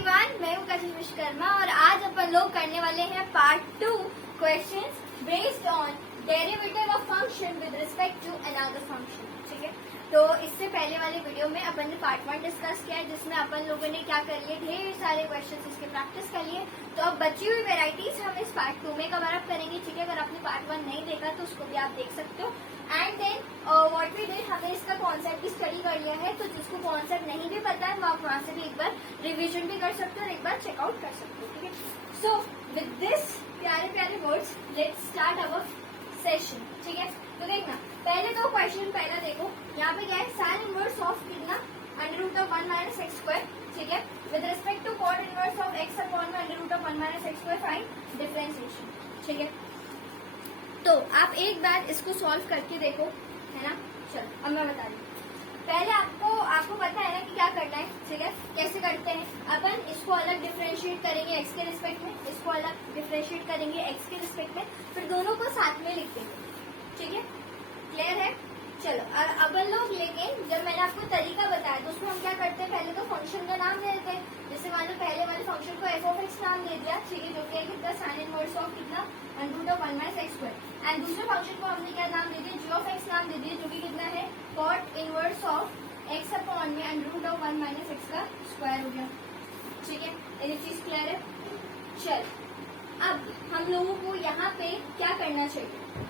Everyone, मैं हूँ कशिश विश्वकर्मा और आज अपन लोग करने वाले हैं part 2 questions based on derivative of function with respect to another function. ठीक है, तो इससे पहले वाले वीडियो में अपन ने पार्ट 1 डिस्कस किया है जिसमें अपन लोगों ने क्या कर लिए, ढेर सारे क्वेश्चंस इसके प्रैक्टिस कर लिए। तो अब बची हुई वेराइटीज हम इस पार्ट 2 में कवर अप करेंगे। ठीक है, अगर आपने पार्ट 1 नहीं देखा तो उसको भी आप देख सकते हो। And then what we did, हमने इसका कॉन्सेप्ट की स्टडी कर लिया है, तो जिसको कॉन्सेप्ट नहीं भी पता है वो आप वहाँ से भी एक बार रिविजन भी कर सकते हो और एक बार चेकआउट कर सकते हो। ठीक है, सो विद दिस प्यारे प्यारे words let's start our session. ठीक है, तो देखना पहले तो क्वेश्चन पहला देखो, यहाँ पे क्या है, साइन इनवर्स ऑफ कितना under root of 1 minus x square. ठीक है, with respect to cot inverse of x upon में under root of 1 minus x square find differentiation. ठीक है, तो आप एक बार इसको सॉल्व करके देखो, है ना। चलो अब मैं बता रही हूँ, पहले आपको पता है ना कि क्या करना है। ठीक है, कैसे करते हैं, अपन इसको अलग डिफरेंशिएट करेंगे एक्स के रिस्पेक्ट में, इसको अलग डिफरेंशिएट करेंगे एक्स के रिस्पेक्ट में, फिर दोनों को साथ में लिख देंगे। ठीक है, क्लियर है। चलो अपन लोग लेंगे, जब मैंने आपको तरीका बताया तो उसमें हम क्या करते हैं, पहले तो फंक्शन का नाम दे देते हैं। जैसे मान लो पहले वाले फंक्शन को एफ ऑफ एक्स नाम दे दिया। ठीक है, जो कि कितना साइन इनवर्स ऑफ कितना under root of 1 minus x square. And दूसरे फंक्शन को हमने क्या नाम दे दिया, जी ऑफ एक्स नाम दे दिया, जो कि कितना है cot inverse of x upon में under root of 1 minus x का स्क्वायर हो गया। ठीक है, ये चीज क्लियर है। चल अब हम लोगों को यहाँ पे क्या करना चाहिए,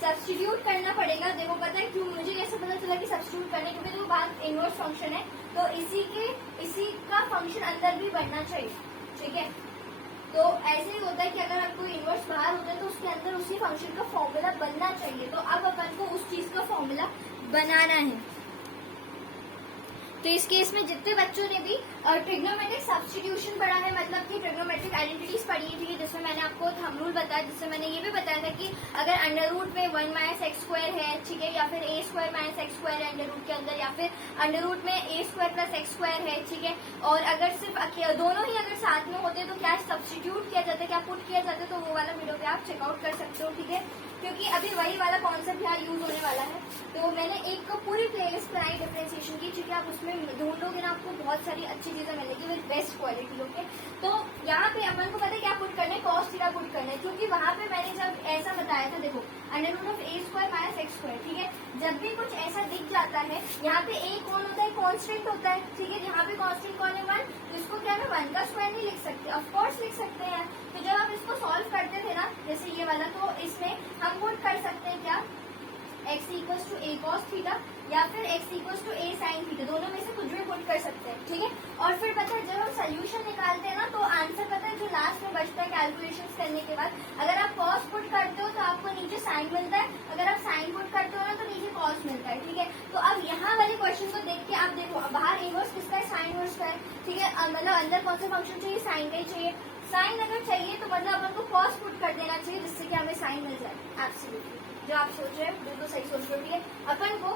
सब्स्टिट्यूट करना पड़ेगा। देखो पता है क्यों, मुझे कैसे पता चला कि सब्स्टिट्यूट करने, क्योंकि देखो बात इनवर्स फंक्शन है तो इसी का फंक्शन अंदर भी बनना चाहिए। ठीक है, तो ऐसे ही होता है कि अगर आपको इनवर्स बाहर होता है तो उसके अंदर उसी फंक्शन का फॉर्मूला बनना चाहिए। तो अब अपन को उस चीज का फॉर्मूला बनाना है। तो इस केस में जितने बच्चों ने भी ट्रिग्नोमेट्रिक सब्स्टिट्यूशन पढ़ा है, मतलब कि ट्रिग्नोमेट्रिक आइडेंटिटीज पढ़ी है, ठीक है, जिसमें मैंने आपको थंब रूल बताया, जिससे मैंने ये भी बताया था कि अगर अंडर रूट में 1 माइनस एक्स स्क्वायर है, ठीक है, या फिर ए स्क्वायर माइनस एक्स स्क्वायर है अंडर रूट के अंदर, या फिर अंडर रूट में A square plus x square है। ठीक है, और अगर सिर्फ दोनों ही अगर साथ में होते तो क्या सब्स्टिट्यूट किया जाता है, क्या पुट किया जाता है, तो वो वाला वीडियो पे आप चेकआउट कर सकते हो। ठीक है, क्योंकि अभी वही वाला कॉन्सेप्ट यहाँ यूज होने वाला है। तो मैंने एक पूरी प्लेलिस्ट बनाई डिफरेंशिएशन की। ठीक है, आप उसमें ढूंढोगे ना आपको बहुत सारी अच्छी चीजें मिलेगी विद बेस्ट क्वालिटी। ओके, तो यहाँ पे अपन को पता है क्या पुट करना है, कॉस थीटा पुट करना है, क्योंकि वहां पे मैंने जब ऐसा बताया था, देखो under root of a square minus x square. ठीक है, जब भी कुछ ऐसा दिख जाता है, यहाँ पे ए कौन होता है, कॉन्स्टेंट होता है। ठीक है, यहाँ पे कॉन्स्टेंट कौन है, 1, तो इसको क्या मैं 1 का स्क्वायर नहीं लिख सकते, ऑफकोर्स लिख सकते हैं। तो जब आप इसको सॉल्व करते थे ना, जैसे ये वाला, तो इसमें हम पुट कर सकते हैं क्या, x equal to a cos theta या फिर x equal to a sine theta, दोनों में से कुछ भी पुट कर सकते हैं। ठीक है, और फिर पता है जब हम सोल्यूशन निकालते हैं ना, तो आंसर पता है जो लास्ट में बचता है कैलकुलेशंस करने के बाद, अगर आप कॉस पुट करते हो तो आपको नीचे साइन मिलता है, अगर आप साइन पुट करते हो ना तो नीचे कॉस मिलता है। ठीक है, तो अब यहाँ वाले क्वेश्चन को देख के आप देखो, बाहर इनवर्स किसका है, साइन इनवर्स का है। ठीक है, मतलब अंदर कौन सा फंक्शन चाहिए, साइन का ही चाहिए। साइन अगर चाहिए तो मतलब अपन को कॉस पुट कर देना चाहिए, जिससे कि हमें साइन मिल जाए। एब्सोल्युटली जो आप सोच रहे हैं बिल्कुल सही सोच रहे हो। ठीक है, अपन को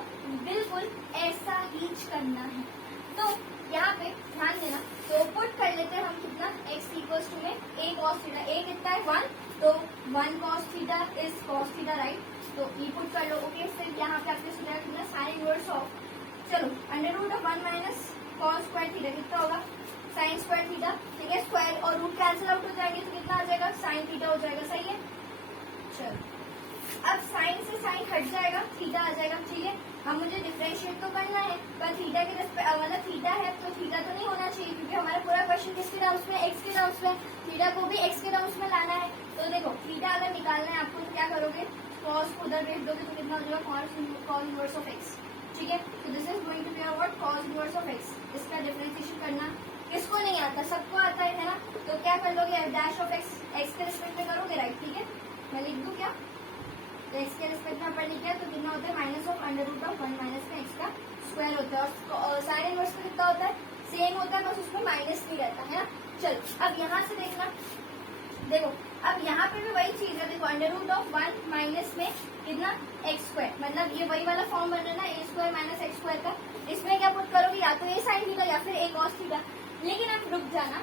बिल्कुल ऐसा ही करना है। तो यहाँ पे ध्यान देना, तो पुट कर लेते हैं हम कितना, x इक्वल टू में a cos थीटा, a कितना है 1, तो 1 cos theta is cos theta, right. तो ये पुट कर लो। ओके, फिर यहाँ पे आपने सुना कितना, साइन इनवर्स ऑफ, चलो under root of 1 minus cos square theta कितना होगा, साइन स्क्वायर थीटा। ठीक है, स्क्वायर और रूट कैंसिल आउट हो जाएंगे तो कितना आ जाएगा, साइन थीटा हो जाएगा। सही है, चलो अब साइन से साइन हट जाएगा, थीटा आ जाएगा। ठीक है, अब मुझे डिफरेंशिएट तो करना है, पर थीटा के मतलब थीटा है तो थीटा तो नहीं होना चाहिए, क्योंकि हमारा पूरा क्वेश्चन किसके टर्म्स में, एक्स के टर्म्स में, थीटा को भी एक्स के टर्म्स में लाना है। तो देखो थीटा अगर निकालना है आपको तो क्या करोगे, कॉस को उधर भेज दोगे तो कितना हो जाएगा, कॉस इनवर्स ऑफ एक्स। ठीक है, तो this is going to be what, cos inverse of x. इसका डिफरेंशिएशन करना किसको नहीं आता, सबको आता है ना। तो क्या कर लोगे, डैश ऑफ एक्स, एक्स के रिस्पेक्ट में करोगे, राइट। ठीक है, मैं लिख दूं क्या, तो एक्स के रिस्पेक्ट में अपन लिखा तो कितना होता है, minus of under root of 1 minus में एक्स का स्क्वायर होता है। और साइन इनवर्स में कितना होता है, सेम होता है, बस उसमें माइनस नहीं रहता है ना। चलो अब यहाँ से देखना, देखो अब यहाँ पे भी वही चीज है, देखो अंडर रूट ऑफ 1 माइनस में कितना, एक्स स्क्वायर, मतलब ये वही वाला फॉर्म बन रहा है ना, ए स्क्वायर माइनस एक्स स्क्वायर का। इसमें क्या पुट करोगे, या तो ए साइन थीटा या फिर ए कॉस थीटा। लेकिन आप रुक जाना,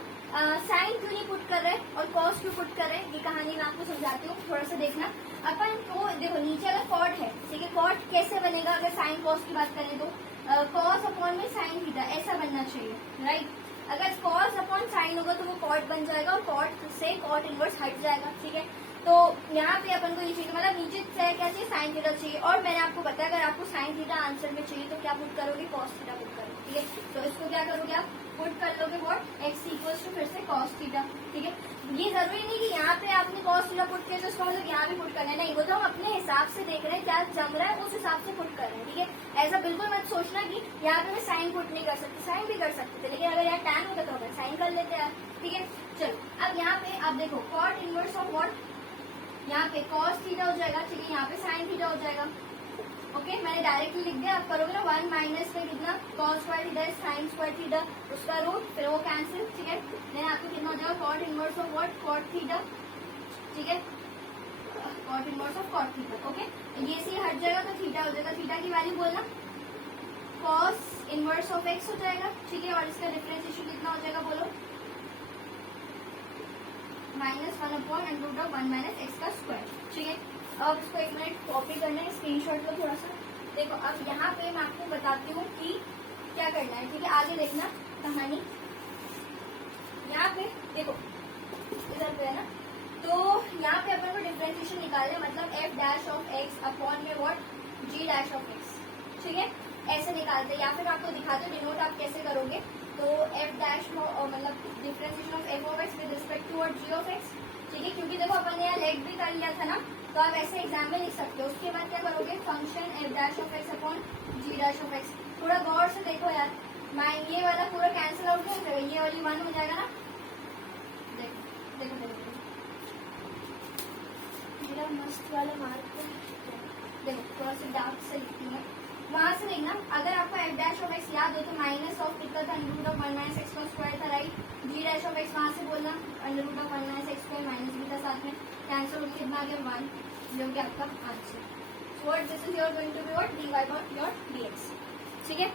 साइन क्यों नहीं पुट कर रहे और कॉस क्यों पुट कर रहे हैं, ये कहानी मैं आपको समझाती हूँ, थोड़ा सा देखना। अपन को देखो नीचे अगर कॉट है, ठीक है, कॉट कैसे बनेगा, अगर साइन कॉस की बात करें तो कॉस अपॉन में साइन थीटा ऐसा बनना चाहिए, राइट। अगर कॉस अपॉन साइन होगा तो वो कॉट बन जाएगा और कॉट से कॉट इनवर्स हट जाएगा, ठीक है। तो यहाँ पे अपन को ये चाहिए, मतलब नीचे से क्या चाहिए, साइन थीटा चाहिए। और मैंने आपको बताया अगर आपको साइन थीटा आंसर में चाहिए तो क्या पुट करोगे, कॉस थीटा पुट करोगे, ठीक है। तो इसको क्या करोगे आप, पुट कर लोगे व्हाट, एक्स इक्वल्स टू फिर से कॉस थीटा, ठीक है। ये जरूरी नहीं कि यहाँ पे आपने कॉस थीटा पुट किया तो उसका मतलब यहाँ भी पुट करना है, नहीं, वो तो हम अपने हिसाब से देख रहे हैं क्या जम रहा है उस हिसाब से पुट कर रहे हैं, ठीक है। ऐसा बिल्कुल मत सोचना कि यहाँ पे मैं साइन पुट नहीं कर सकती, साइन भी कर सकते थे, लेकिन अगर यहाँ टैन होता तो साइन कर लेते हैं, ठीक है। चलो अब यहाँ पे आप देखो कॉट इनवर्स ऑफ व्हाट, यहाँ पे cos थीटा हो जाएगा, ठीक है, यहाँ पे sin थीटा हो जाएगा, ओके। मैंने डायरेक्टली लिख दिया, आप करोगे ना 1 माइनस में कितना cos square theta sin square theta, उसका रूट, फिर वो कैंसिल, ठीक है। देन आपको कितना हो जाएगा cot inverse of what, cot theta, ठीक है, cot inverse of cot theta, okay. ये से हट जाएगा तो थीटा हो जाएगा, थीटा की वैल्यू बोलना cos इनवर्स ऑफ x हो जाएगा, ठीक है। और इसका डिफरेंशिएशन कितना हो जाएगा बोलो, -1/√1 माइनस एक्स का स्क्वायर, ठीक है। अब इसको एक मिनट कॉपी करना है, स्क्रीनशॉट लो थोड़ा सा। देखो अब यहाँ पे मैं आपको बताती हूँ कि क्या करना है, ठीक है। आगे देखना कहानी, यहाँ पे देखो इधर पे है ना, तो यहाँ पे अपन को डिफरेंशिएशन निकालना है, मतलब f dash of x upon में what, g dash of x, ठीक है। ऐसे निकालते हैं, या फिर आपको दिखाते हो डिनोट आप कैसे करोगे। तो f डैश मतलब differentiation of f of x with respect to g of x, ठीक है। क्योंकि देखो अपन ने यहाँ लेट भी कर लिया था ना, तो आप ऐसे एग्जाम में लिख सकते हो। उसके बाद क्या करोगे, function f dash of x upon g dash of x। थोड़ा गौर से देखो यार, ये वाला पूरा कैंसिल आउट हो जाएगा, ये वाली 1 हो जाएगा ना, देखो देखो देखो मेरा मस्त वाला मार्क, देखो थोड़ा सा डार्क से लिखती है, वहां से देखना। अगर आपको f डैश ऑफ x याद हो तो माइनस ऑफ कितना था, √1 माइनस एक्स का स्क्वायर था, right. g dash of x वहां से बोलना √1 माइनस एक्स स्क्वायर माइनस भी था साथ में, कैंसिल होकर कितना आ गया 1, जो कि आपका answer. What this is your going to be what, dy by your dx, ठीक है।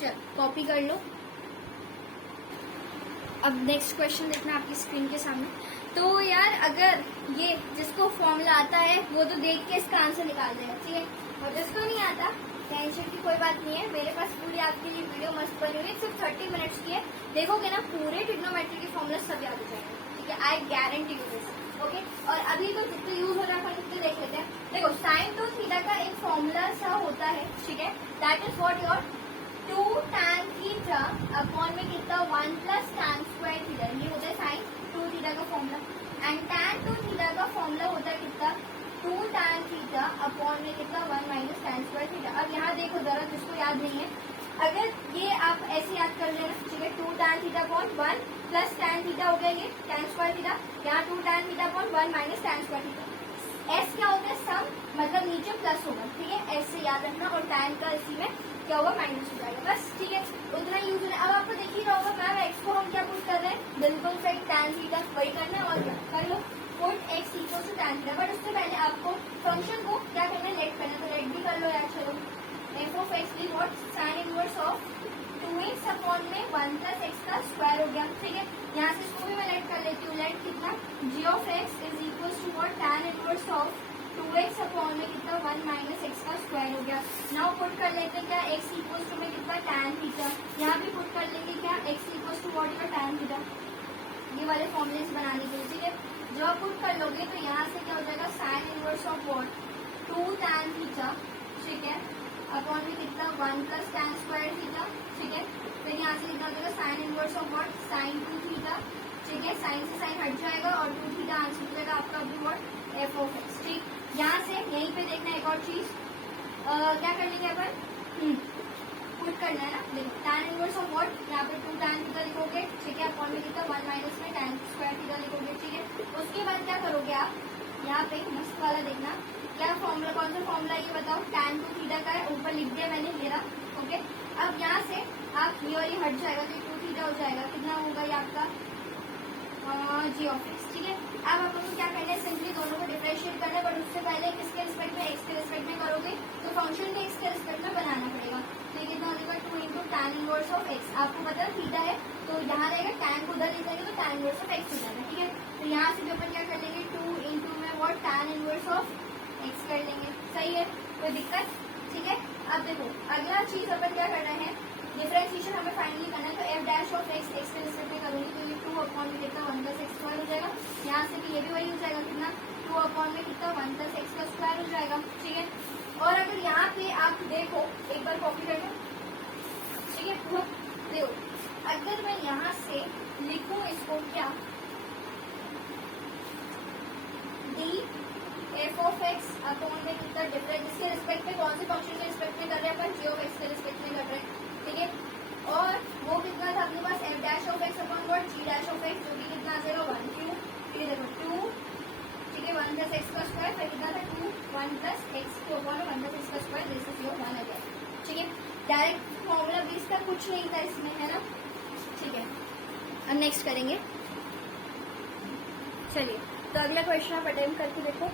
चल कॉपी कर लो। अब नेक्स्ट क्वेश्चन देखना आपकी स्क्रीन के सामने। तो यार अगर ये जिसको फॉर्मूला आता है वो तो देख के इसका आंसर निकाल देगा, ठीक है। और जिसको नहीं आता टेंशन की कोई बात नहीं है, मेरे पास पूरी आपके लिए वीडियो मस्त बनी हुई है, सिर्फ 30 मिनट्स की है। देखोगे ना पूरे ट्रिग्नोमेट्री के फॉर्मूला सब याद हो जाएंगे, ठीक है। I guarantee you this, okay. और अभी तो जितने यूज हो रहा है अपन देख लेते हैं। देखो साइन टू थीटा का एक फॉर्मूला सा होता है, ठीक है, that is what your 2 tan theta upon में कितना 1 प्लस tan स्क्वायर थीटा, ये होता है साइन 2 थीटा का फॉर्मूला। एंड tan 2 थीटा का फॉर्मूला होता है कितना 2 tan थीटा अपॉन में कितना 1 माइनस tan स्क्वायर थीटा। अब यहाँ देखो जरा, जिसको याद नहीं है, अगर ये आप ऐसे याद कर लेना, ठीक है। 2 tan theta upon 1 plus tan theta हो गया ये tan स्क्वायर थीटा, यहाँ 2 tan theta upon 1 minus tan square theta. S क्या होता है, सम, मतलब नीचे प्लस होगा, ठीक है, ऐसे याद रखना। और tan का इसी में क्या होगा, माइनस हो जाएगा, बस, ठीक है। उतना यूज होना। अब आपको देख ही रहा होगा मैम एक्स को हम क्या पुट कर रहे हैं, बिल्कुल सही tan थीटा, वही करना है। और क्या कर लो, put x equal to tan theta. But उससे पहले आपको फंक्शन को क्या करना है, लेट करना है, तो लेट भी कर लो यार। चलो f of x is what, sin inverse of 2x upon में 1 प्लस एक्स का स्क्वायर हो गया, ठीक है। यहाँ से इसको भी मैं लेट कर लेती हूँ, लेट कितना g of x is equal to what, tan inverse of 2x upon में कितना 1 माइनस एक्स का स्क्वायर हो गया। नाउ पुट कर लेते हैं क्या, x इक्वल टू में कितना tan थीटा, यहाँ भी पुट कर लेंगे क्या, x इक्वल टू व्हाट का tan थीटा, ये वाले फॉर्मूलेस बनाने के लिए, ठीक है। जब आप पुट कर लोगे तो यहाँ से क्या हो जाएगा, sign inverse of what 2 tan theta, ठीक है, अपॉन में कितना 1 प्लस tan स्क्वायर थीटा, ठीक है। फिर यहाँ से कितना हो जाएगा, sign inverse of what sin 2 theta, ठीक है। साइन से साइन हट जाएगा और 2 थीटा आंसर हो जाएगा आपका अभी व्हाट, f ऑफ x, ठीक। यहाँ से यहीं पे देखना एक और चीज, क्या कर लेंगे अपन, पुट करना है ना। देखो tan इनवर्स ऑफ व्हाट, यहाँ पे 2 tan थीटा लिखोगे, ठीक है, अपॉन में कितना 1 माइनस में tan स्क्वायर थीटा लिखोगे, ठीक है। उसके बाद क्या करोगे आप, यहाँ पे मस्त वाला देखना, क्या फॉर्मूला, कौन सा फॉर्मूला ये बताओ, tan 2 थीटा का है, ऊपर लिख दिया मैंने मेरा, ओके। अब यहाँ से आप ये और ये हट जाएगा तो 2 थीटा हो जाएगा, कितना होगा ये आपका g ऑफ x, ठीक है। अब अपन को क्या करना है, सिंपली दोनों को डिफरेंशिएट करना है, बट उससे पहले किसके रिस्पेक्ट में, x के रिस्पेक्ट में करोगे तो फंक्शन को x के रिस्पेक्ट में बनाना पड़ेगा। तो ये कितना हो जाएगा 2 into tan inverse of x, आपको पता है थीटा है तो यहाँ रहेगा, tan को उधर ले जाएंगे तो tan इनवर्स ऑफ x हो जाएगा, ठीक है। तो यहाँ से भी अपन क्या कर लेंगे, 2 इंटू में what tan inverse of x कर लेंगे, सही है, कोई दिक्कत, ठीक है। अब देखो अगला चीज अपन क्या कर रहे हैं, डिफरेंशिएशन हमें फाइनली करना है, तो F dash of x x के रिस्पेक्ट में करूंगी तो ये 2 अपॉन में कितना 1 प्लस एक्स स्क्वायर हो जाएगा। यहाँ से भी ये भी वही हो जाएगा, कितना 2 अपॉन में कितना 1 प्लस एक्स का स्क्वायर हो जाएगा। ठीक है, और अगर यहाँ पे आप देखो एक बार कॉपी कर लो, ठीक है, देखो अगर मैं यहाँ से लिखूं इसको क्या, D F of x upon में कितना डिफरेंस, इसके रिस्पेक्ट में कौन से फंक्शन के रिस्पेक्ट में कर रहे हैं अपन, जी ऑफ एक्स के रिस्पेक्ट में कर रहे हैं। ठीक है, और वो कितना था अपने पास F dash of x upon what G dash of X, जो कि कितना आ जाएगा 1 क्यू, ये देखो 2, ठीक है 1 प्लस एक्स का स्क्वायर, फिर कितना था 2 1 प्लस एक्स के अपॉन 1 प्लस एक्स का square, this is your 1 again. ठीक है, डायरेक्ट फॉर्मूला बेस का कुछ नहीं था इसमें, है ना। ठीक है, अब नेक्स्ट करेंगे, चलिए तो अगला क्वेश्चन आप अटेम्प्ट करके देखो।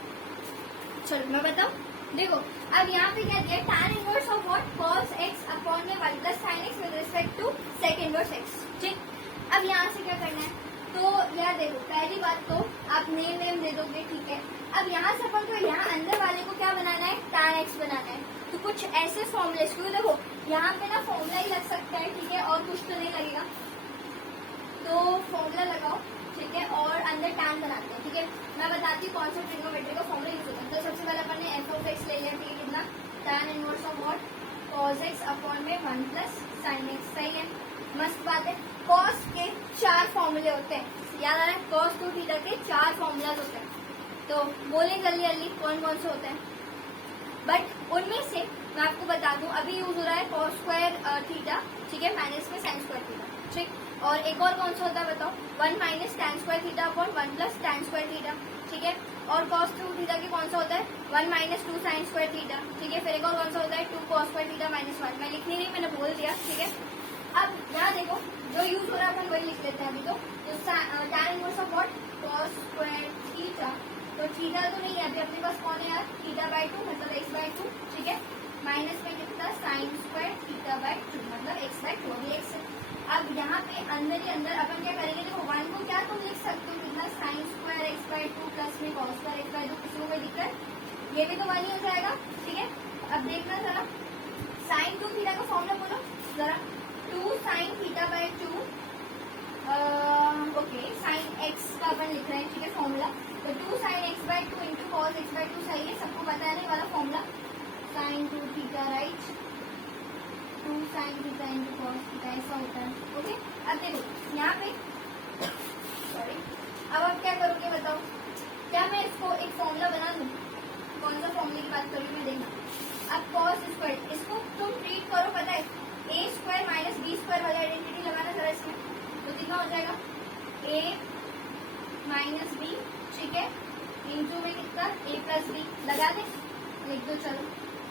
चलो मैं बताऊं, देखो अब यहाँ पे क्या दिया, tan inverse of what cos x upon में 1 plus sin x with respect to sec inverse x। ठीक, अब यहाँ से क्या करना है, तो यार देखो पहली बात तो आप नेम दे दोगे, ठीक है। अब यहाँ से अपन को यहाँ अंदर वाले को क्या बनाना है, tan x बनाना है, तो कुछ ऐसे फॉर्मूले, क्योंकि देखो यहाँ पे ना फॉर्मूला ही लग सकता है, ठीक है, और कुछ तो नहीं लगेगा, तो फॉर्मूला लगाओ, ठीक है, और अंदर tan बनाते हैं। ठीक है, मैं बताती हूँ कौन सा ट्रिग्नोमेट्री का फॉर्मूला यूज होता है। तो सबसे पहले अपन ने एफ ऑफ एक्स ले लिया, ठीक है, कितना tan inverse of what cos x upon में 1 प्लस sin x। सही है, मस्त बात है। cos के 4 फॉर्मूले होते हैं, याद आ रहा है, cos टू थीटा के 4 फॉर्मूलाज होते हैं, तो बोले जल्दी जल्दी कौन कौन से होते हैं। बट उनमें से मैं आपको बता दूं, अभी यूज हो रहा है cos स्क्वायर थीटा, ठीक है, माइनस में sin स्क्वायर थीटा। ठीक, और एक और कौन सा होता है बताओ, 1 minus tan square theta upon 1 plus tan square theta. ठीक है, और cos टू थीटा के कौन सा होता है, 1 माइनस 2 sin स्क्वायर थीटा। ठीक है, फिर एक और कौन सा होता है 2 cos स्क्वायर थीटा माइनस 1। मैं लिख नहीं रही, मैंने बोल दिया। ठीक है, अब यहाँ देखो जो यूज हो रहा है अपन वही लिख लेते हैं अभी। तो tan inverse of what cos square theta, तो थीटा तो नहीं है अभी अपने पास, कौन है यार, थीटा बाय 2 मतलब x बाय 2। ठीक है, माइनस में कितना sin स्क्वायर थीटा बाय 2 मतलब x बाय 2, अभी x है। अब यहाँ पे अंदर ही अंदर अपन क्या करेंगे, देखो 1 को क्या तुम लिख सकते हो, कितना sin square x by 2 plus में cos स्क्वायर x बाय 2, किसी को कोई दिक्कत, ये भी तो 1 ही हो जाएगा। ठीक है, अब देखना जरा sin 2 थीटा का फॉर्मूला बोलो जरा, 2 sin theta by 2, okay sin x का अपन लिख रहे हैं, ठीक है, फॉर्मूला, तो 2 sin x by 2 into cos x by 2, सही है, सबको पता है नहीं वाला फॉर्मूला, sin 2 थीटा राइट, 2 sin थीटा इंटू cos थीटा, ऐसा होता है। ओके, अब देखो यहाँ पे सॉरी, अब आप क्या करोगे बताओ, क्या मैं इसको एक फॉर्मूला बना दूं, कौन सा फॉर्मूले की बात करूँ मैं, देखना अब cos स्क्वायर, इसको तुम ट्रीट करो, पता है a square minus b square वाली आइडेंटिटी लगाना जरा इसमें, तो कितना हो जाएगा a माइनस बी, ठीक है, इंटू में कितना a प्लस बी, लगा दे, लिख दो, चलो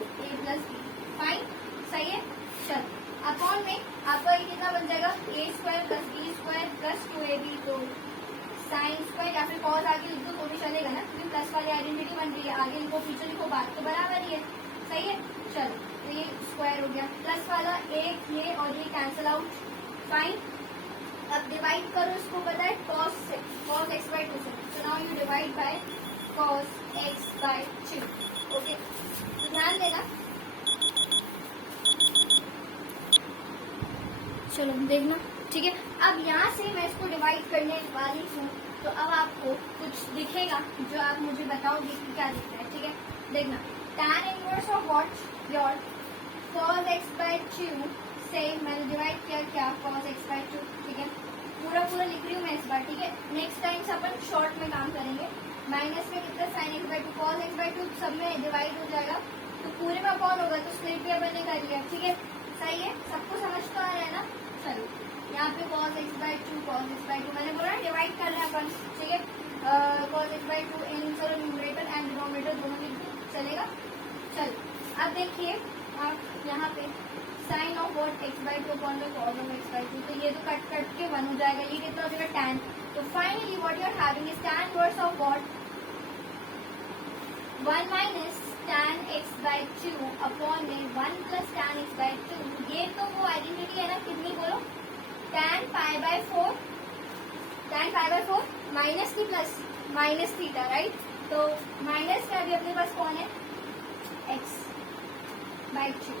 a प्लस बी, फाइन, सही है। चलो अपॉन में आपका ये कितना बन जाएगा, a square plus b square plus 2ab, तो साइन स्क्वायर या फिर कॉस आगे लिख दो तो भी चलेगा ना, क्योंकि प्लस वाली आइडेंटिटी बन रही है, आगे लिखो पीछे लिखो बात तो बराबर ही है। सही है, चलो तो ये स्क्वायर हो गया, प्लस वाला एक ये और ये कैंसिल आउट, फाइन। अब डिवाइड करो इसको, पता है cos से, cos x बाय 2 से, so now you divide by cos x by 2। Okay, तो ध्यान देना, चलो देखना, ठीक है। अब यहाँ से मैं इसको डिवाइड करने वाली हूँ, तो अब आपको कुछ दिखेगा जो आप मुझे बताओगे कि क्या दिख रहा है, ठीक है। देखना, tan inverse of what your cos x by 2 से मैंने डिवाइड किया क्या, cos x बाय 2, ठीक है, पूरा पूरा लिख रही हूँ मैं इस बार, ठीक है। नेक्स्ट टाइम से अपन शॉर्ट में काम करेंगे, माइनस में कितना sin x by 2, cos x by 2 सब में डिवाइड हो जाएगा, तो पूरे में अपॉन होगा, तो स्प्लिट भी अपन ने कर लिया, ठीक है, सही है, सबको समझ तो आ रहा है ना। चलो यहाँ पे cos x बाय 2 मैंने बोला डिवाइड कर रहे हैं अपन, ठीक है, cos x बाय 2 इन चलो न्यूमरेटर एंड डिनोमिनेटर दोनों लिख दो, चलेगा। चलो अब देखिए आप यहाँ पे sine of what x by 2 upon में cos ऑफ x बाय 2, तो ये तो कट कट के 1 हो जाएगा, ये कितना हो जाएगा tan, तो finally what you are having is tan inverse of what 1 minus tan x by 2 upon में 1 प्लस tan x बाय 2, ये तो वो आइडेंटिटी है ना, कितनी बोलो, tan pi by 4, tan pi by 4 minus की प्लस माइनस थीटा, राइट, तो माइनस का अभी अपने पास कौन है, x बाय 2,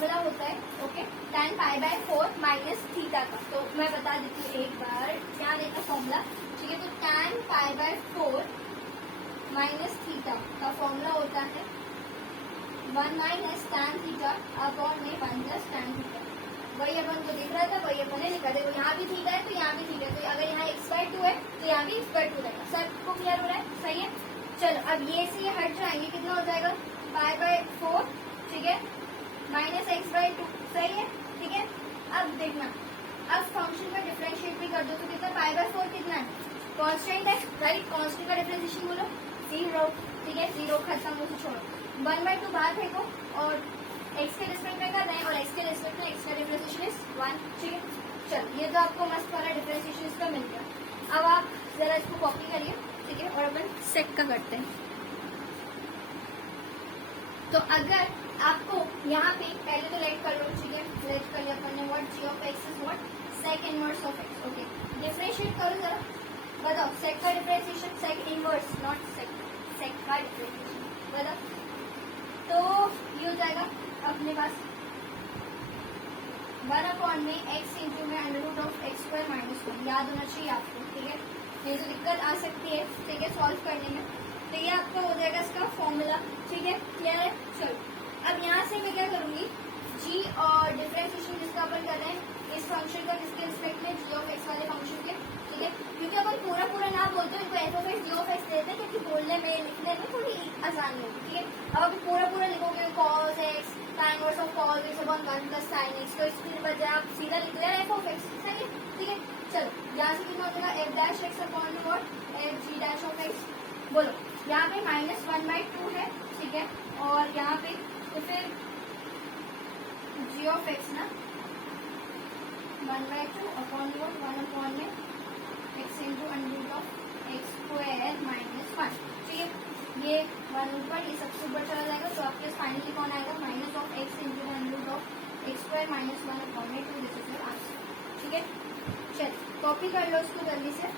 फॉर्मूला होता है ओके tan π/4 माइनस थीटा का। तो मैं बता देती हूँ एक बार क्या रहता फॉर्मूला, ठीक है। तो tan π/4 माइनस थीटा का फॉर्मूला होता है 1 माइनस tan थीटा अपॉन में 1 प्लस tan थीटा। वही अपन को दिख रहा था, वही अपन ने लिखा। देखो यहाँ भी थीटा है तो यहाँ भी थीटा है, तो अगर यहाँ x/2 है तो यहाँ भी x/2 रहेगा। सबको क्लियर हो रहा है? सही है। चलो अब ये से ये हट जाएंगे, कितना हो जाएगा π/4, ठीक है, माइनस x/2, सही है, ठीक है। अब देखना, अब फंक्शन का डिफरेंशिएट भी कर दो तो कितना π/4 कितना है, कांस्टेंट है, राइट। कांस्टेंट का डिफरेंशिएशन बोलो 0, ठीक है, 0 खत्म हो तो छोड़ो, 1/2 बाहर फेंको और x के रिस्पेक्ट में कर रहे हैं और x के रिस्पेक्ट में x का डिफरेंशिएशन इज 1, ठीक है। चलो ये तो आपको मस्त वाला डिफरेंशिएशन इसका मिल गया। अब आप जरा इसको कॉपी करिए, ठीक है, और अपन सेक का करते हैं। तो अगर आपको यहाँ पे पहले तो लेट कर लो, ठीक है, लेट कर लिया अपन ने, what g of x is what sec inverse of x, okay. Differentiate करो जरा, बताओ सेक का डिफरेंशिएशन, sec inverse not sec, sec का डिफरेंशिएशन बताओ। तो ये हो जाएगा अपने पास 1 में x इंटू में √(x²-1) याद होना चाहिए आपको, ठीक है। ये जो दिक्कत आ सकती है, ठीक है, सॉल्व करने में, तो ये आपका हो जाएगा इसका फॉर्मूला, ठीक है, क्लियर है। चलो अब यहाँ से मैं क्या करूंगी, g और डिफरेंशिएशन जिसका अपन कर रहे हैं इस फंक्शन का किसके रिस्पेक्ट में, g ऑफ x वाले फंक्शन के, ठीक है। क्योंकि अपन पूरा पूरा ना बोलते हैं, इनको f of x g of x देते हैं क्योंकि बोलने में लिखने में थोड़ी आसानी होगी, ठीक है। अब अभी पूरा पूरा लिखोगे cos x tan inverse of cos x upon 1 plus sin x, तो इसकी बजाय आप सीधा लिख लिया f ऑफ x, सही है, ठीक है। चलो यहाँ से कितना हो जाएगा f dash x upon what f g dash of x, बोलो यहाँ पे -1/2 है, ठीक है, और यहाँ पे तो फिर g ऑफ x ना 1/2 अपॉन 1 में x इंटू √(x²-1), ठीक है। ये 1 ऊपर, ये सबसे ऊपर चला जाएगा, तो आपके पास फाइनली कौन आएगा -(x इंटू √(x²-1) अपॉन में 2, दिस इज योर आंसर, ठीक है। चल कॉपी कर लो इसको जल्दी से।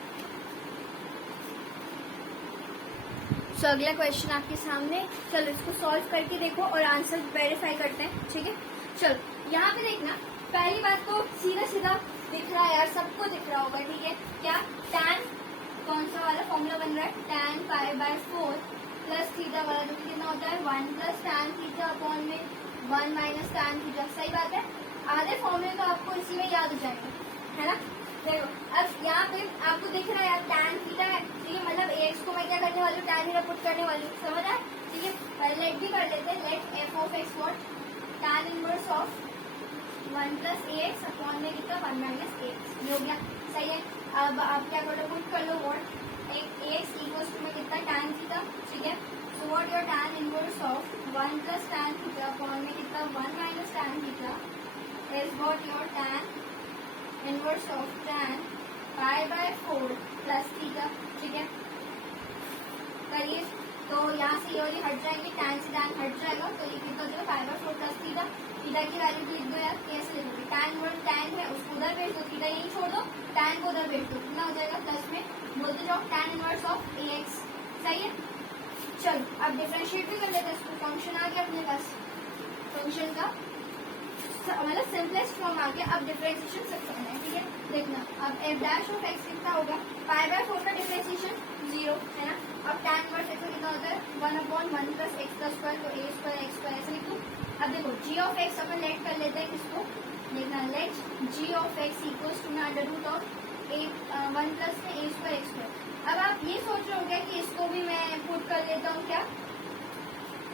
तो अगला क्वेश्चन आपके सामने, चलो इसको सॉल्व करके देखो और आंसर वेरीफाई करते हैं, ठीक है। चलो यहाँ पे देखना, पहली बात तो सीधा सीधा दिख रहा है यार, सबको दिख रहा होगा, ठीक है। क्या tan, कौन सा वाला फॉर्मूला बन रहा है, tan π/4 प्लस थीटा वाला, जो कि कितना होता है 1 प्लस tan थीटा अपॉन में 1 माइनस tan थीटा, सही बात है। आधे फॉर्मूले तो आपको इसी में याद हो जाएंगे, है ना। देखो अब यहाँ पे आपको दिख रहा है यार tan थीटा है, ठीक है, मतलब ax को मैं क्या करने वाली हूँ, tan थीटा पुट करने वाली हूँ, समझ आए, ठीक है। पहले लेट भी कर लेते हैं, let f of x what tan inverse of 1 plus ax upon में कितना 1 माइनस ax, ये हो गया, सही है। अब आप क्या करो, पुट कर लो व्हाट ax इक्वल्स टू में कितना tan थीटा, ठीक है। So what your tan inverse of 1 plus tan theta upon में कितना 1 minus tan theta is what your tan inverse of tan π/4 plus theta, ठीक है। करिए, तो यहाँ से ये वाली हट जाएंगे, tan से tan हट जाएगा, तो ये कितना हो जाएगा π/4 प्लस थीटा। थीटा की वैल्यू लिख दो यार, कैसे लिखोगे, tan इनवर्स tan है उसको उधर भेज दो, थीटा यही छोड़ दो, tan को उधर भेज दो, कितना हो जाएगा प्लस में बोलते जाओ tan इनवर्स ऑफ ax, सही है। चलो अब डिफरेंशिएट भी कर लेते हैं इसको, फंक्शन आ गया अपने पास, फंक्शन का मतलब सिंपलेस्ट फॉर्म आ गया। अब डिफरेंशिएशन सब करना है, ठीक है। देखना अब f डैश ऑफ x कितना होगा, π/4 का डिफरेंशिएशन 0 है ना। अब tan इनवर्स x कितना होता है 1/1 प्लस x², तो a²x² ऐसे लिखूं। अब देखो g ऑफ x अपन लेट कर लेते हैं किसको, देखना let g of x equals to √(1 plus में a²x²। अब आप ये सोच रहे होंगे कि इसको भी मैं पुट कर लेता हूँ क्या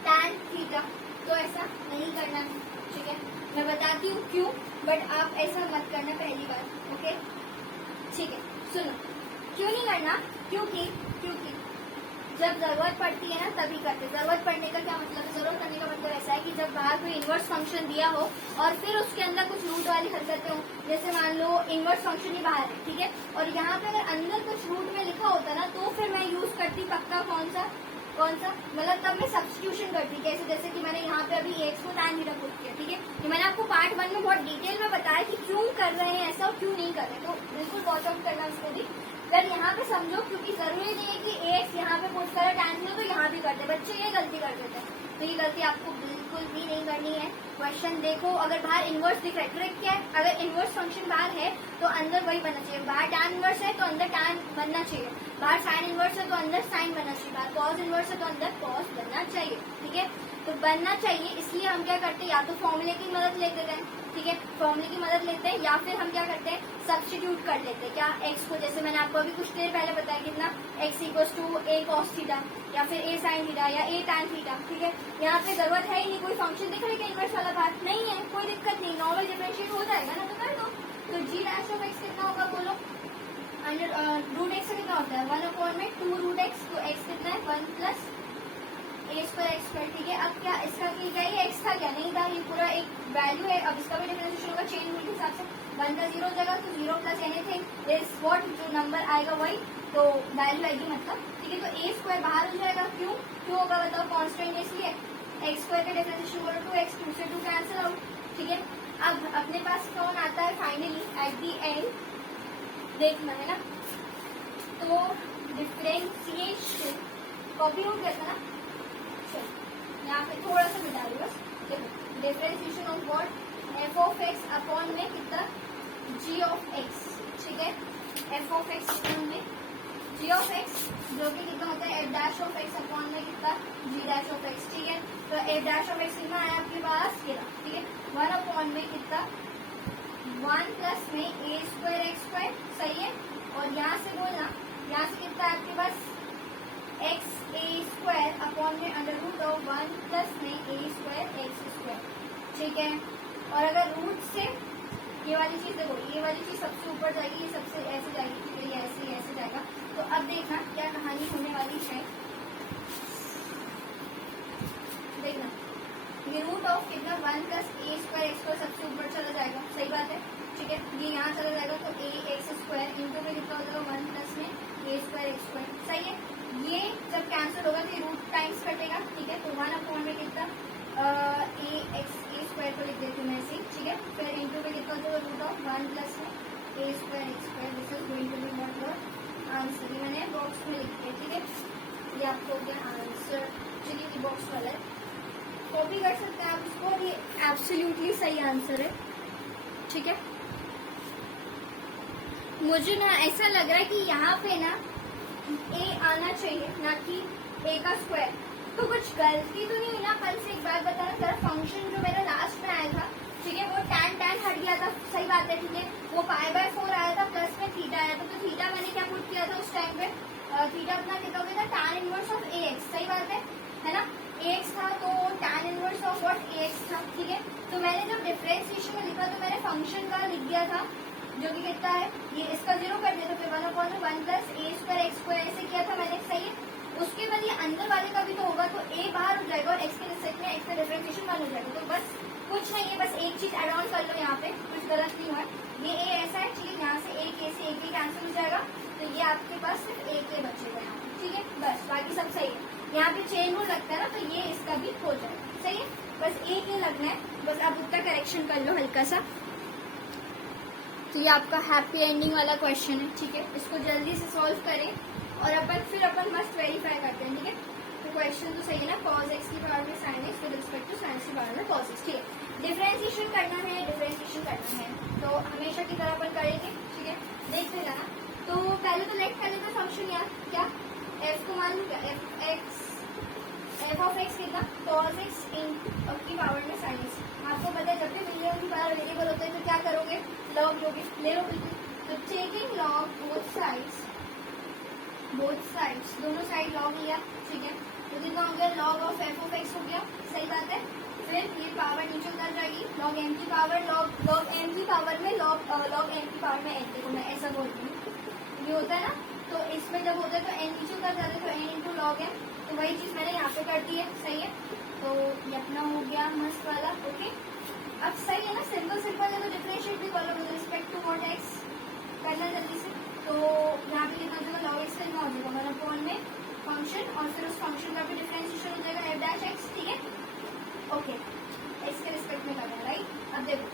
tan थीटा, तो ऐसा नहीं करना है, ठीक है। मैं बताती हूँ क्यों, बट आप ऐसा मत करना पहली बार, ओके, ठीक है। सुनो क्यों नहीं करना, क्योंकि जब जरूरत पड़ती है ना तभी करते। जरूरत पड़ने का क्या मतलब है, जरूरत पड़ने का मतलब ऐसा है कि जब बाहर कोई इनवर्स फंक्शन दिया हो और फिर उसके अंदर कुछ रूट वाली हरकतें हो, जैसे मान लो इनवर्स फंक्शन ही बाहर है, ठीक है, और यहाँ पे अगर अंदर कुछ रूट में लिखा होता ना, तो फिर मैं यूज करती पक्का कौन सा मतलब तब मैं सब्स्टिट्यूशन करती, कैसे, जैसे कि मैंने यहाँ पे अभी x को tan थीटा पुट किया, ठीक है। तो मैंने आपको पार्ट 1 में बहुत डिटेल में बताया कि क्यों कर रहे हैं ऐसा और क्यों नहीं कर रहे, तो बिल्कुल वॉच आउट करना इसको भी। अगर यहाँ पे समझो, क्योंकि जरूरी नहीं है कि x यहाँ पे पुट करो tan थीटा तो यहाँ भी कर दे, बच्चे ये गलती कर देते हैं, तो ये गलती आपको बिल्कुल भी नहीं करनी है। क्वेश्चन देखो, अगर बाहर इनवर्स दिख रहा है, ट्रिक क्या है, अगर इनवर्स फंक्शन बाहर है तो अंदर वही बनना चाहिए। बाहर टैन इनवर्स है तो अंदर टैन बनना चाहिए, बाहर साइन इनवर्स है तो अंदर साइन बनना चाहिए, बाहर कॉस इनवर्स है तो अंदर कॉस बनना चाहिए। ठीक है, तो बनना चाहिए, इसलिए हम क्या करते हैं, या तो फॉर्मूले की मदद लेते हैं, ठीक है, फॉर्मूले की मदद लेते हैं, या फिर हम क्या करते हैं, सब्स्टिट्यूट कर लेते हैं। क्या एक्स को, जैसे मैंने आपको अभी कुछ देर पहले बताया कितना, x equals to a cos theta या फिर ए साइन थीटा या ए टैन थीटा। ठीक है, यहाँ पे जरूरत है ही नहीं, कोई फंक्शन दिख रहा है कि इनवर्स वाला पार्ट नहीं है, कोई दिक्कत नहीं, नॉर्मल डिफरेंशिएट हो जाएगा ना, तो कर दो। तो जी डैश ऑफ एक्स कितना होगा बोलो, अंडर रूट एक्स कितना होता है 1/2 √x, तो एक्स कितना है 1 प्लस ए स्क्वायर एक्स स्क्वायर। ठीक है, अब क्या इसका क्या ये एक्स था क्या, नहीं था, ये पूरा एक वैल्यू है। अब इसका भी डिफरेंशिएशन होगा चेन रूल के हिसाब से, 1 का 0 हो जाएगा, तो 0 प्लस एनीथिंग इज व्हाट, जो नंबर आएगा वही तो वैल्यू आएगी मतलब। ठीक है, तो ए स्क्वायर बाहर हो जाएगा, क्यों होगा बताओ, कॉन्स्टेंट है इसलिए। एक्स स्क्वायर का डिफरेंशिएशन बोलो 2x, 2 से 2 कैंसिल आउट। ठीक है, अब अपने पास कौन आता है फाइनली एट दी एंड, देखना है ना, तो डिफरेंशिएशन कॉपी हो गया था ना, यहाँ पे थोड़ा सा मिटा लो बस। देखो differentiation of what, F of x upon में कितना जी ऑफ एक्स। ठीक है, एफ ऑफ एक्स अपॉन में जी ऑफ एक्स, जो कि कितना होता है F dash of x upon में कितना जी डैश ऑफ एक्स। ठीक है, तो एफ डैश ऑफ एक्स कितना आया आपके पास, ये रहा। ठीक है, 1 अपॉन में कितना 1 प्लस में ए स्क्वायर एक्स स्क्वायर, सही है। और यहाँ से बोलना, यहाँ से कितना है आपके पास एक्स ए स्क्वायर अपॉन में अंडर रूट ऑफ 1 प्लस में ए स्क्वायर एक्स स्क्वायर। ठीक है, और अगर रूट से ये वाली चीज देखो, ये वाली चीज सबसे ऊपर जाएगी, ये सबसे ऐसे जाएगी, फिर ये ऐसे जाएगा। तो अब देखना क्या कहानी होने वाली है, देखना ये रूट ऑफ कितना 1 प्लस ए स्क्वायर एक्स स्क्वायर सबसे ऊपर चला जाएगा, सही बात है। ठीक है, ये यहाँ चला जाएगा, तो ए एक्स स्क्वायर इंटू में कितना हो जाएगा 1 प्लस में ए स्क्वायर एक्स स्क्वायर, सही है। ये जब कैंसिल होगा तो ये रूट टाइम्स कटेगा। ठीक है, तो 1 अपॉन में कितना ए एक्स ए स्क्वायर को लिख देती हूँ मैं ऐसे। ठीक है, फिर इंटू में कितना हो जाएगा रूट ऑफ 1 प्लस में A square X square, this is going to be what your answer. ये मैंने बॉक्स में लिख दिया। ठीक है, ये आपको हो गया आंसर। चलिए ये बॉक्स वाला है, कॉपी कर सकते हैं आप इसको, ये एब्सोल्युटली सही आंसर है। ठीक है, मुझे ना ऐसा लग रहा है कि यहाँ पे ना ए आना चाहिए, ना कि ए का स्क्वायर। तो कुछ गलती तो नहीं हुई ना, कल से एक बात बताना जरा, फंक्शन जो मेरा लास्ट में आया था, ठीक है, वो tan हट गया था, सही बात है। ठीक है, वो π/4 आया था, प्लस में थीटा आया था, तो थीटा मैंने क्या पुट किया था उस टाइम पे, थीटा अपना कितना हो गया था tan इनवर्स ऑफ ax, सही बात है ना, ax था तो tan inverse of what ax था। ठीक है, तो मैंने जब डिफरेंशिएशन में लिखा तो मैंने फंक्शन का लिख दिया था, जो कि कितना है, ये इसका 0 कर दिया, तो फिर 1 अपॉन 1 प्लस ए स्क्वायर एक्स स्क्वायर ऐसे किया था मैंने, सही है। उसके बाद ये अंदर वाले का भी तो होगा, तो ए बाहर हो जाएगा और एक्स के रिस्पेक्ट में एक्स का डिफरेंशिएशन 1 हो जाएगा। तो बस कुछ नहीं है, बस एक चीज एड ऑन कर लो, यहाँ पे कुछ गलत नहीं हुआ। ये ए ऐसा है, ठीक है, यहाँ से एक ए से एक ही कैंसिल हो जाएगा, तो ये आपके पास सिर्फ एक ए बचेगा यहाँ पे। ठीक है, बस बाकी सब सही है। यहाँ पे चेन रूल लगता है ना, तो ये इसका भी हो जाएगा, सही है। बस एक ही लगना है, बस आप उतना करेक्शन कर लो हल्का सा। तो ये आपका हैप्पी एंडिंग वाला क्वेश्चन है। ठीक है, इसको जल्दी से सॉल्व करें और अपन मस्ट वेरीफाई करते हैं। ठीक है, तो क्वेश्चन तो सही है ना, cos x की पावर में sin x with respect to sin x की पावर में cos x। ठीक है, डिफरेंशिएशन करना है, तो हमेशा की तरह अपन करेंगे। ठीक है, देखते जाना। तो पहले तो लेट कर लेते फंक्शन यार, क्या f को मान लूँ, क्या एफ ऑफ एक्स कितना cos x की पावर में sin x। आपको पता है जब भी मिलियन की पावर वेरिएबल होता है तो क्या करोगे, लॉग लोगे, ले लो बिल्कुल। तो टेकिंग लॉग बोथ साइड्स, दोनों साइड लॉग लिया। ठीक है, तो कितना हो गया log of F of x हो गया, सही बात है। फिर ये पावर नीचे उतर जाएगी, लॉग एम की पावर लॉग एम की पावर में लॉग एम की पावर में एन। देखो मैं ऐसा बोलती हूँ, ये होता है ना, तो इसमें जब होता है तो एन नीचे उतर जाता है, तो एन इंटू लॉग एम, तो वही चीज मैंने यहाँ पे कर दी है, सही है। तो ये अपना हो गया मस्त वाला। ओके, अब सही है ना, सिंपल है, तो डिफरेंशिएट भी कर लो with respect to what X, करना जल्दी से। तो यहाँ पे कितना हो जाएगा लॉग एक्स का कितना हो जाएगा 1 अपॉन में फंक्शन, और फिर उस फंक्शन का भी डिफरेंशिएशन हो जाएगा एफ डैश एक्स। ठीक है, ओके, एक्स के रिस्पेक्ट में करना है, राइट। अब देखो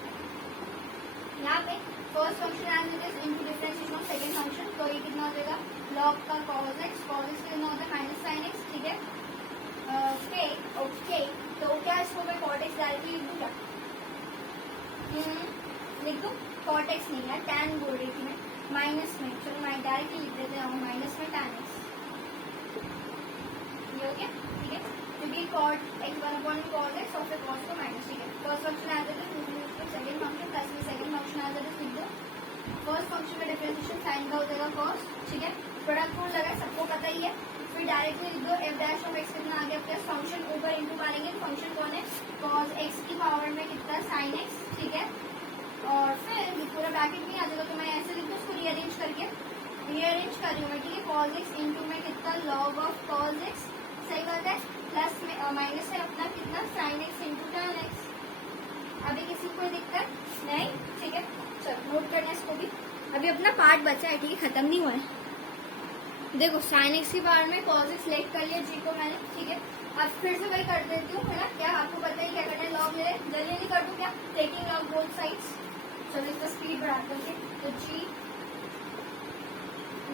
यहाँ पे first function as it is into differentiation of second function, तो ये कितना हो जाएगा लॉग का cos x कितना होता है माइनस sin x। ठीक है, ओके ओके, तो क्या इसको मैं कॉर्टेक्स डायरेक्टली लिख दूँ क्या? लिख दूँ? कॉर्टेक्स नहीं है, टैन बोल रही थी मैं, माइनस में, चलो मैं डायरेक्टली लिख देते हैं माइनस में टैन एक्स, ये हो गया, ठीक है। क्योंकि cot x one upon cot x और फिर कॉस को माइनस, ठीक है। First function as it is, second function plus में second function as it is लिख दो। फर्स्ट फंक्शन में डिफरेंशिएशन साइन का हो जाएगा कॉस, ठीक है। प्रोडक्ट रूल लगा, सबको पता ही है। फिर डायरेक्टली लिख दो एफ डैश ऑफ एक्स कितना आ गया प्लस फंक्शन ऊपर इंटू मारेंगे, फंक्शन कौन है? कॉस एक्स की पावर में कितना साइन एक्स, ठीक है। और फिर पूरा ब्रैकेट में आ जाएगा, तो मैं ऐसे लिख दूँ उसको रीअरेंज करके, रीअरेंज कर रही हूँ मैं, ठीक है। कॉस एक्स इंटू में कितना लॉग ऑफ कॉस एक्स, सही बात है, प्लस में माइनस है अपना कितना sine x into tan x. अभी किसी को दिक्कत नहीं, ठीक है। चलो नोट करना है इसको भी, अभी अपना पार्ट बचा है, ठीक है, खत्म नहीं हुआ है। देखो साइन एक्स की पावर में कॉस एक्स लेट कर लिया जी को मैंने, ठीक है। अब फिर से वही कर देती हूँ, है ना, क्या आपको पता है क्या करना है, लॉग ले जल्दी कर दूँ क्या, टेकिंग लॉग बोथ साइड्स। चलो इसका स्पीड बढ़ा करके, तो जी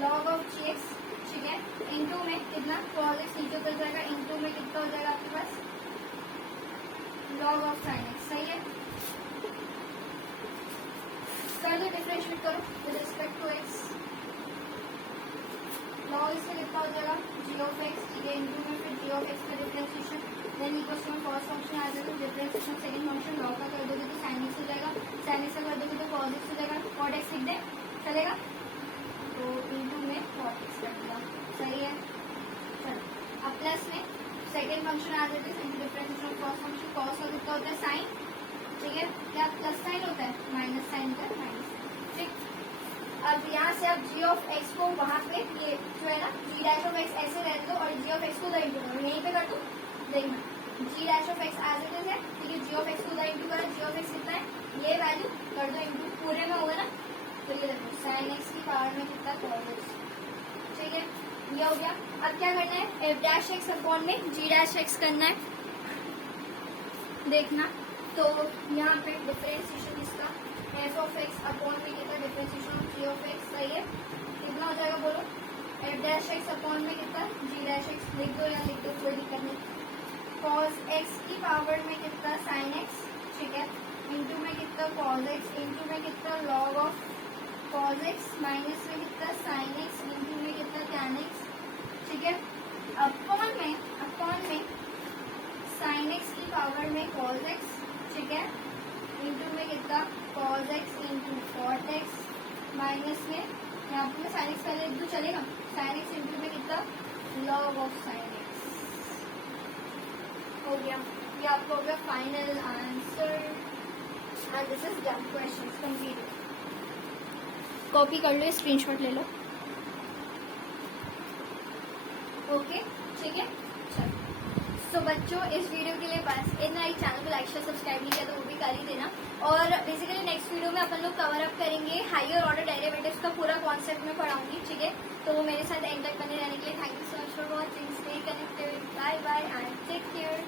लॉग ऑफ जी एक्स, ठीक है, इंटू में कितना कॉस एक्स नीचे उतर जाएगा, इंटू में कितना हो जाएगा आपके पास लॉग ऑफ साइन एक्स, सही है। कर दो, डिफरेंशिएट करो with respect to x, log इससे कितना हो जाएगा जी ऑफ एक्स, ठीक है, इंटू में फिर जी ऑफ एक्स का differentiation, then equals to first function आ जाएगा, डिफरेंशिएशन सेकंड फंक्शन लॉग का कर दोगे तो साइन एक्स हो जाएगा, साइन एक्स का कर दोगे तो कॉस एक्स हो जाएगा, कॉट एक्स लिख दे चलेगा, तो इंटू में कॉट एक्स कर दिया, सही है। चलो अब प्लस में सेकंड फंक्शन आ जाते हैं, differentiation of first function, cos का कितना होता है साइन, ठीक है, क्या प्लस साइन होता है, माइनस साइन होता है, माइनस, ठीक। अब यहाँ से अब जी ऑफ एक्स को वहाँ पे ये जो है ना जी डैश ऑफ एक्स ऐसे रहने दो और जी ऑफ एक्स को उधर इंटू करो, यहीं पे कर दो, देखना g dash of x as it is है, ठीक है, जी ऑफ एक्स को उधर इंटू करो, जी ऑफ एक्स कितना है, ये वैल्यू कर दो इंटू, पूरे में होगा ना, तो ये देखो साइन एक्स की पावर में कितना कॉस एक्स, ठीक है, ये हो गया। अब क्या करना है, एफ डैश एक्स अपॉन में जी डैश एक्स करना है, देखना, तो यहाँ पे डिफरेंशिएशन इसका एफ ऑफ एक्स अपॉन में कितना differentiation of g of x, सही है, कितना हो जाएगा बोलो, एफ डैश एक्स अपॉन में कितना जी डैश एक्स, लिख दो या लिख दो कोई दिक्कत नहीं, कॉस एक्स की पावर में कितना साइन एक्स, ठीक है, इंटू में कितना कॉस एक्स, इंटू में कितना log of cos x, minus में कितना साइन एक्स, इंटू में कितना टैन एक्स, ठीक है, अपॉन में साइन एक्स की पावर में कॉस एक्स, ठीक है, इंटू में कितना cos x into cot x, minus में यहाँ पे मैं साइन एक्स पहले लिख दूँ चलेगा, साइन एक्स इंटू में कितना लॉग ऑफ साइन एक्स, हो गया, ये आपको हो गया final answer and this is done, questions completed. Copy कर लो, स्क्रीनशॉट ले लो, ओके, ठीक है। चलो तो बच्चों इस वीडियो के लिए बस इतना ही, चैनल को लाइक शेयर सब्सक्राइब नहीं किया तो वो भी कर ही देना। और बेसिकली नेक्स्ट वीडियो में अपन लोग कवर अप करेंगे हायर ऑर्डर डेरिवेटिव्स का पूरा कॉन्सेप्ट में पढ़ाऊंगी, ठीक है। तो वो मेरे साथ एंड तक बने रहने के लिए thank you so much for watching, stay connected, bye bye and take care.